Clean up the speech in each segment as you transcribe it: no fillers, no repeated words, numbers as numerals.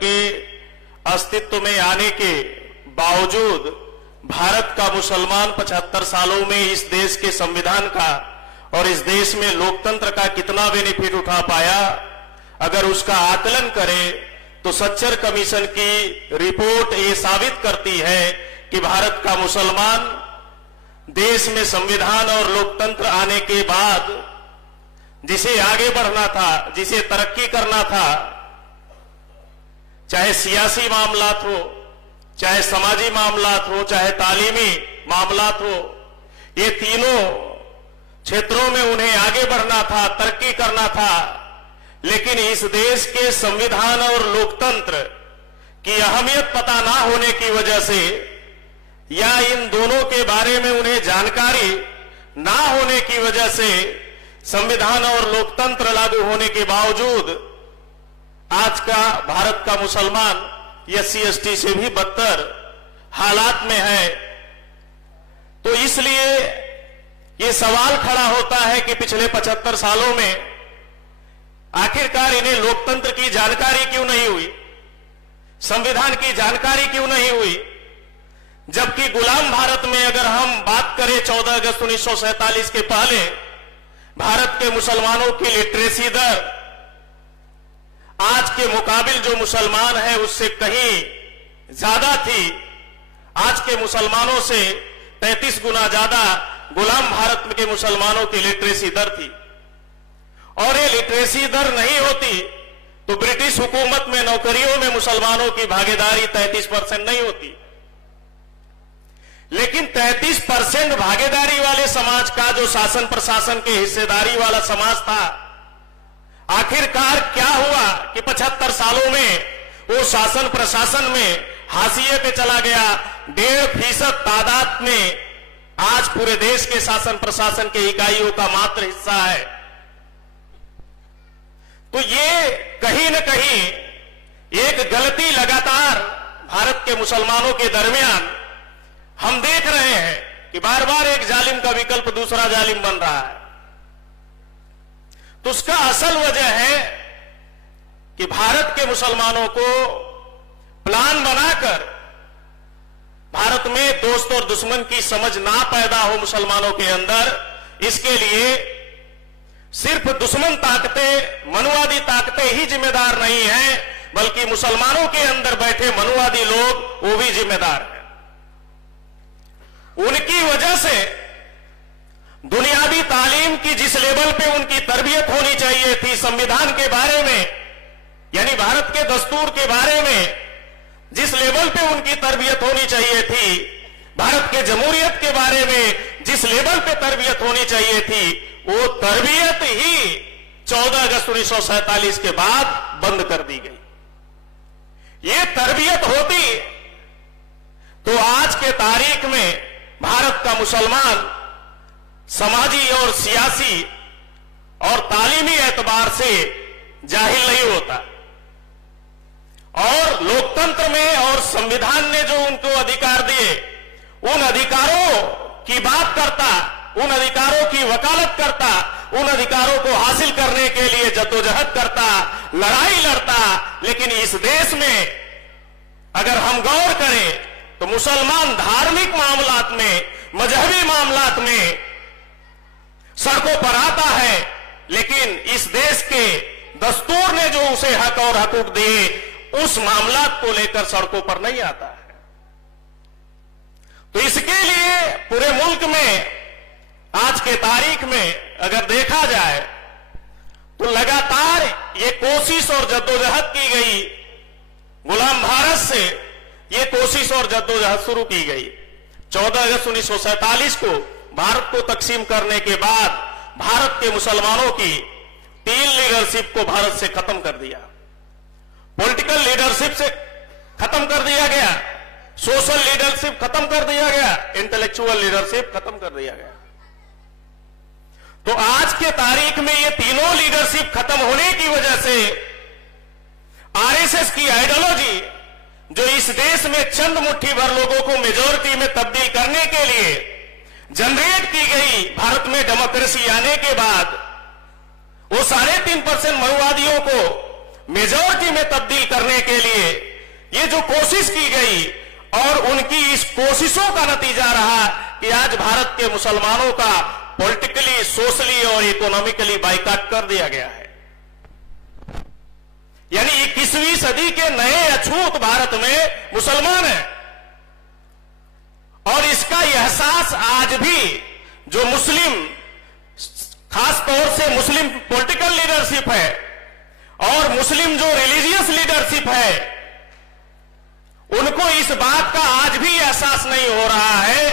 के अस्तित्व में आने के बावजूद भारत का मुसलमान 75 सालों में इस देश के संविधान का और इस देश में लोकतंत्र का कितना बेनिफिट उठा पाया, अगर उसका आकलन करें तो सच्चर कमीशन की रिपोर्ट ये साबित करती है कि भारत का मुसलमान देश में संविधान और लोकतंत्र आने के बाद जिसे आगे बढ़ना था, जिसे तरक्की करना था, चाहे सियासी मामलात हो, चाहे समाजी मामलात हो, चाहे तालीमी मामलात हो, ये तीनों क्षेत्रों में उन्हें आगे बढ़ना था, तरक्की करना था। लेकिन इस देश के संविधान और लोकतंत्र की अहमियत पता ना होने की वजह से या इन दोनों के बारे में उन्हें जानकारी ना होने की वजह से संविधान और लोकतंत्र लागू होने के बावजूद आज का भारत का मुसलमान SC/ST से भी बदतर हालात में है। तो इसलिए ये सवाल खड़ा होता है कि पिछले 75 सालों में आखिरकार इन्हें लोकतंत्र की जानकारी क्यों नहीं हुई, संविधान की जानकारी क्यों नहीं हुई, जबकि गुलाम भारत में अगर हम बात करें 14 अगस्त 1947 के पहले भारत के मुसलमानों की लिटरेसी दर आज के मुकाबिल जो मुसलमान है उससे कहीं ज्यादा थी। आज के मुसलमानों से 33 गुना ज्यादा गुलाम भारत के मुसलमानों की लिटरेसी दर थी। और ये लिटरेसी दर नहीं होती तो ब्रिटिश हुकूमत में नौकरियों में मुसलमानों की भागीदारी 33% नहीं होती। लेकिन 33% भागीदारी वाले समाज का जो शासन प्रशासन के हिस्सेदारी वाला समाज था, आखिरकार क्या हुआ कि 75 सालों में वो शासन प्रशासन में हाशिए पे चला गया। 1.5% तादाद में आज पूरे देश के शासन प्रशासन के इकाइयों का मात्र हिस्सा है। तो ये कहीं न कहीं एक गलती लगातार भारत के मुसलमानों के दरमियान हम देख रहे हैं कि बार बार एक जालिम का विकल्प दूसरा जालिम बन रहा है। तो उसका असल वजह है कि भारत के मुसलमानों को प्लान बनाकर भारत में दोस्त और दुश्मन की समझ ना पैदा हो मुसलमानों के अंदर, इसके लिए सिर्फ दुश्मन ताकतें, मनुवादी ताकतें ही जिम्मेदार नहीं हैं, बल्कि मुसलमानों के अंदर बैठे मनुवादी लोग वो भी जिम्मेदार हैं। उनकी वजह से दुनियावी तालीम की जिस लेवल पे उनकी तरबियत होनी चाहिए थी संविधान के बारे में, यानी भारत के दस्तूर के बारे में जिस लेवल पे उनकी तरबियत होनी चाहिए थी, भारत के जमहूरियत के बारे में जिस लेवल पे तरबियत होनी चाहिए थी, वो तरबियत ही 14 अगस्त 1947 के बाद बंद कर दी गई। ये तरबियत होती तो आज के तारीख में भारत का मुसलमान समाजी और सियासी और तालीमी एतबार से जाहिल नहीं होता। और लोकतंत्र में और संविधान ने जो उनको अधिकार दिए, उन अधिकारों की बात करता, उन अधिकारों की वकालत करता, उन अधिकारों को हासिल करने के लिए जद्दोजहद करता, लड़ाई लड़ता। लेकिन इस देश में अगर हम गौर करें तो मुसलमान धार्मिक मामलात में, मजहबी मामलात में सड़कों पर आता है, लेकिन इस देश के दस्तूर ने जो उसे हक और हकूक दिए उस मामलात को लेकर सड़कों पर नहीं आता है। तो इसके लिए पूरे मुल्क में आज के तारीख में अगर देखा जाए तो लगातार ये कोशिश और जद्दोजहद की गई, गुलाम भारत से ये कोशिश और जद्दोजहद शुरू की गई। 14 अगस्त 1947 को भारत को तकसीम करने के बाद भारत के मुसलमानों की 3 लीडरशिप को भारत से खत्म कर दिया। पॉलिटिकल लीडरशिप से खत्म कर दिया गया, सोशल लीडरशिप खत्म कर दिया गया, इंटेलेक्चुअल लीडरशिप खत्म कर दिया गया। तो आज के तारीख में ये तीनों लीडरशिप खत्म होने की वजह से आरएसएस की आइडियोलॉजी जो इस देश में चंद मुट्ठी भर लोगों को मेजॉरिटी में तब्दील करने के लिए जनरेट की गई, भारत में डेमोक्रेसी आने के बाद वो 3.5% मनुवादियों को मेजॉरिटी में तब्दील करने के लिए ये जो कोशिश की गई और उनकी इस कोशिशों का नतीजा रहा कि आज भारत के मुसलमानों का पॉलिटिकली, सोशली और इकोनॉमिकली बाइकाट कर दिया गया है। यानी 21वीं सदी के नए अछूत भारत में मुसलमान हैं और इसका एहसास आज भी जो मुस्लिम, खास तौर से मुस्लिम पॉलिटिकल लीडरशिप है और मुस्लिम जो रिलीजियस लीडरशिप है, उनको इस बात का आज भी एहसास नहीं हो रहा है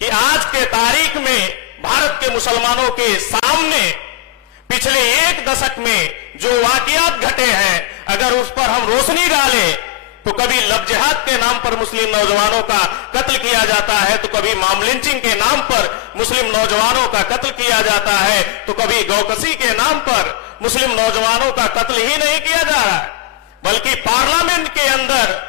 कि आज के तारीख में भारत के मुसलमानों के सामने पिछले एक दशक में जो वाकयात घटे हैं, अगर उस पर हम रोशनी डालें तो कभी लव जिहाद के नाम पर मुस्लिम नौजवानों का कत्ल किया जाता है, तो कभी मॉब लिंचिंग के नाम पर मुस्लिम नौजवानों का कत्ल किया जाता है, तो कभी गौकसी के नाम पर मुस्लिम नौजवानों का कत्ल ही नहीं किया जा रहा है, बल्कि पार्लियामेंट के अंदर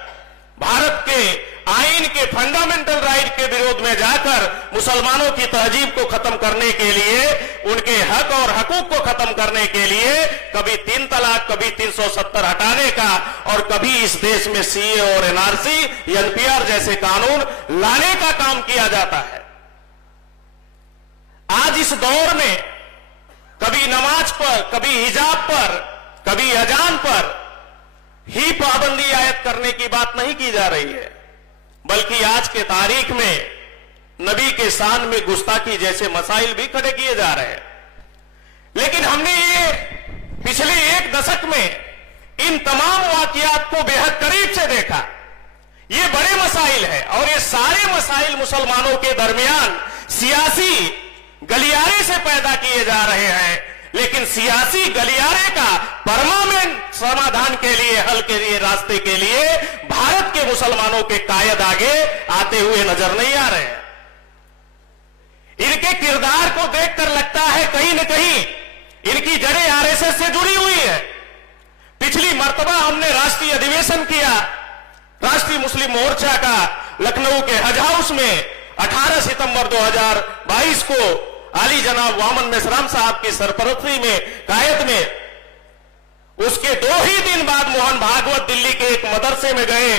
भारत के आईन के फंडामेंटल राइट के विरोध में जाकर मुसलमानों की तहजीब को खत्म करने के लिए, उनके हक और हकूक को खत्म करने के लिए कभी 3 तलाक, कभी 370 हटाने का और कभी इस देश में सीए और एनआरसी, एनपीआर जैसे कानून लाने का काम किया जाता है। आज इस दौर में कभी नमाज पर, कभी हिजाब पर, कभी अजान पर ही पाबंदी आयत करने की बात नहीं की जा रही है, बल्कि आज के तारीख में नबी के शान में गुस्ताखी जैसे मसाइल भी खड़े किए जा रहे हैं। लेकिन हमने ये पिछले एक दशक में इन तमाम वाकयात को बेहद करीब से देखा। ये बड़े मसाइल है और ये सारे मसाइल मुसलमानों के दरमियान सियासी गलियारे से पैदा किए जा रहे हैं, लेकिन सियासी गलियारे का परमानेंट समाधान के लिए, हल के लिए, रास्ते के लिए भारत के मुसलमानों के कायद आगे आते हुए नजर नहीं आ रहे हैं। इनके किरदार को देखकर लगता है कहीं न कहीं इनकी जड़ें आरएसएस से जुड़ी हुई है। पिछली मर्तबा हमने राष्ट्रीय अधिवेशन किया राष्ट्रीय मुस्लिम मोर्चा का लखनऊ के हज हाउस में 18 सितंबर 2022 को आली जनाब वामन मेश्राम साहब की सरपरस्ती में, कायद में। उसके 2 ही दिन बाद मोहन भागवत दिल्ली के एक मदरसे में गए,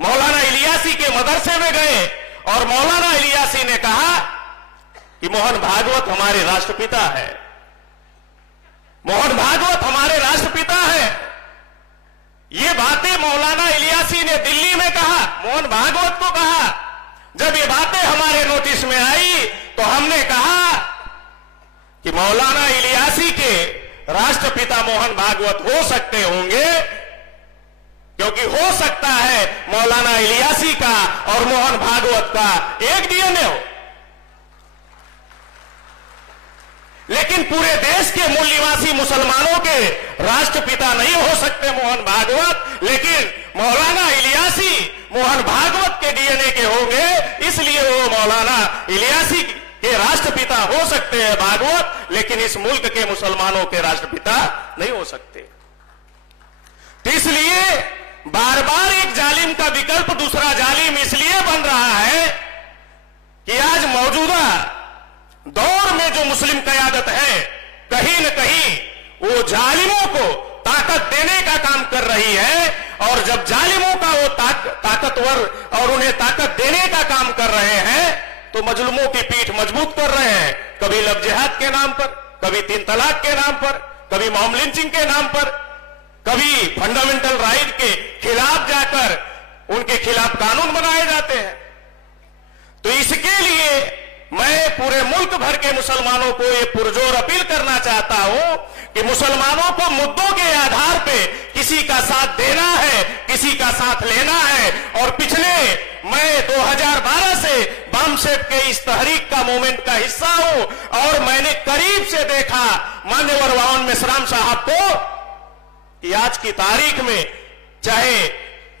मौलाना इलियासी के मदरसे में गए और मौलाना इलियासी ने कहा कि मोहन भागवत हमारे राष्ट्रपिता है, मोहन भागवत हमारे राष्ट्रपिता है। ये बातें मौलाना इलियासी ने दिल्ली में कहा, मोहन भागवत को कहा। जब ये बातें हमारे नोटिस में आई तो हमने कहा कि मौलाना इलियासी के राष्ट्रपिता मोहन भागवत हो सकते होंगे, क्योंकि हो सकता है मौलाना इलियासी का और मोहन भागवत का एक डीएनए हो, लेकिन पूरे देश के मूल निवासी मुसलमानों के राष्ट्रपिता नहीं हो सकते मोहन भागवत। लेकिन मौलाना इलियासी मोहन भागवत के डीएनए के होंगे, इसलिए वो मौलाना इलियासी के राष्ट्रपिता हो सकते हैं भागवत, लेकिन इस मुल्क के मुसलमानों के राष्ट्रपिता नहीं हो सकते। तो इसलिए बार बार एक जालिम का विकल्प दूसरा जालिम इसलिए बन रहा है कि आज मौजूदा दौर में जो मुस्लिम क़यादत है, कहीं न कहीं वो जालिमों को ताकत देने का काम कर रही है, और जब जालिमों का वो ताकतवर और उन्हें ताकत देने का काम कर रहे हैं तो मजलूमों की पीठ मजबूत कर रहे हैं, कभी लव जिहाद के नाम पर, कभी 3 तलाक के नाम पर, कभी मॉब लिंचिंग के नाम पर, कभी फंडामेंटल राइट के खिलाफ जाकर उनके खिलाफ कानून बनाए जाते हैं। तो इसके लिए मैं पूरे मुल्क भर के मुसलमानों को ये पुरजोर अपील करना चाहता हूं कि मुसलमानों को मुद्दों के आधार पे किसी का साथ देना है, किसी का साथ लेना है। और पिछले मैं 2012 से बामसेफ के इस तहरीक का मूवमेंट का हिस्सा हूं और मैंने करीब से देखा मान्यवर वामन मेश्राम साहब को कि आज की तारीख में चाहे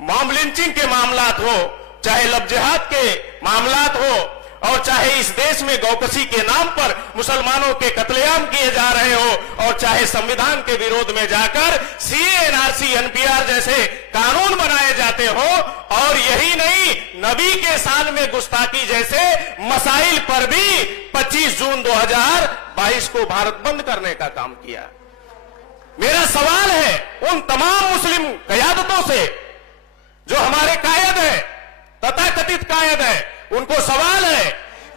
मॉब लिंचिंग के मामलात हो, चाहे लव जिहाद के मामलात हो, और चाहे इस देश में गौकसी के नाम पर मुसलमानों के कत्लेआम किए जा रहे हो, और चाहे संविधान के विरोध में जाकर सीए, एनआरसी, एनपीआर जैसे कानून बनाए जाते हो, और यही नहीं नबी के शान में गुस्ताखी जैसे मसाइल पर भी 25 जून 2022 को भारत बंद करने का काम किया। मेरा सवाल है उन तमाम मुस्लिम कयादतों से जो हमारे कायद है, तथाकथित कायद है, उनको सवाल है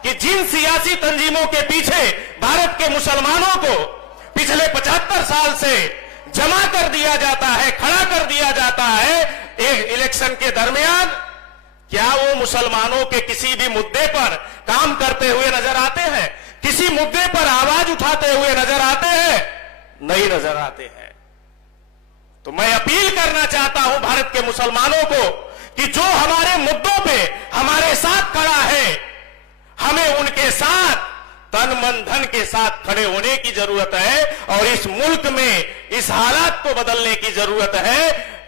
कि जिन सियासी तंजीमों के पीछे भारत के मुसलमानों को पिछले 75 साल से जमा कर दिया जाता है, खड़ा कर दिया जाता है एक इलेक्शन के दरमियान, क्या वो मुसलमानों के किसी भी मुद्दे पर काम करते हुए नजर आते हैं? किसी मुद्दे पर आवाज उठाते हुए नजर आते हैं? नहीं नजर आते हैं। तो मैं अपील करना चाहता हूं भारत के मुसलमानों को कि जो हमारे मुद्दों पे हमारे साथ खड़ा है, हमें उनके साथ तन मन धन के साथ खड़े होने की जरूरत है और इस मुल्क में इस हालात को बदलने की जरूरत है।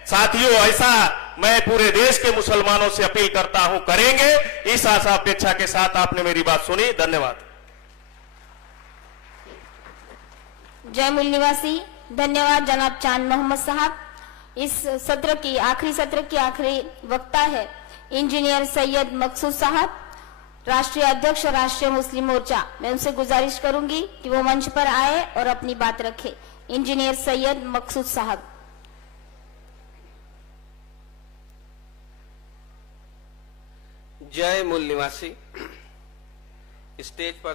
साथियों, ऐसा मैं पूरे देश के मुसलमानों से अपील करता हूं, करेंगे। इस आशा अपेक्षा के साथ आपने मेरी बात सुनी। धन्यवाद। जय मूल निवासी। धन्यवाद जनाब चांद मोहम्मद साहब। इस सत्र की आखिरी वक्ता है इंजीनियर सैयद मकसूद साहब, राष्ट्रीय अध्यक्ष राष्ट्रीय मुस्लिम मोर्चा। मैं उनसे गुजारिश करूंगी कि वो मंच पर आए और अपनी बात रखें। इंजीनियर सैयद मकसूद साहब। जय मूल निवासी। स्टेज पर